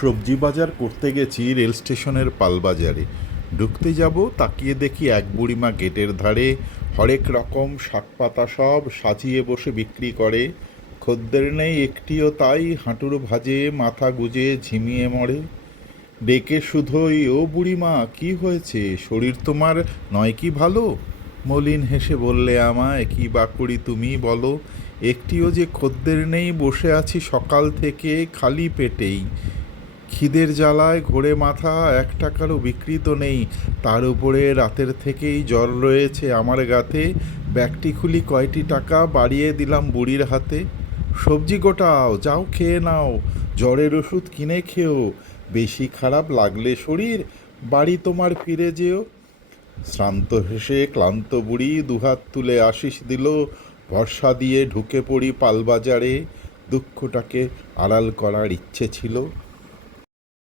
সবজি বাজার করতে গেছি রেল স্টেশনের পালবাজারে। ঢুকতে যাব, তাকিয়ে দেখি এক বুড়িমা গেটের ধারে হরেক রকম শাকপাতা সব সাজিয়ে বসে বিক্রি করে। খদ্দের নেই একটিও, তাই হাঁটুর ভাঁজে মাথা গুজে ঝিমিয়ে মরে। ডেকে শুধোই, ও বুড়িমা, কি হয়েছে, শরীর তোমার নয় কি ভালো? মলিন হেসে বললে আমায়, কি বা করি তুমি বলো, একটিও যে খদ্দের নেই, বসে আছি সকাল থেকে খালি পেটেই। খিদের জ্বালায় ঘোরে মাথা, এক টাকারও বিক্রি তো নেই, তার উপরে রাতের থেকেই জ্বর রয়েছে আমার গাতে। ব্যাগটি খুলি, কয়টি টাকা বাড়িয়ে দিলাম বুড়ির হাতে। সবজি গোটাও, যাও খেয়ে নাও, জ্বরের ওষুধ কিনে খেও, বেশি খারাপ লাগলে শরীর বাড়ি তোমার ফিরে যেও। শ্রান্ত হেসে ক্লান্ত বুড়ি দুহাত তুলে আশিস দিল, ভরসা দিয়ে ঢুকে পড়ি পালবাজারে। দুঃখটাকে আড়াল করার ইচ্ছে ছিল।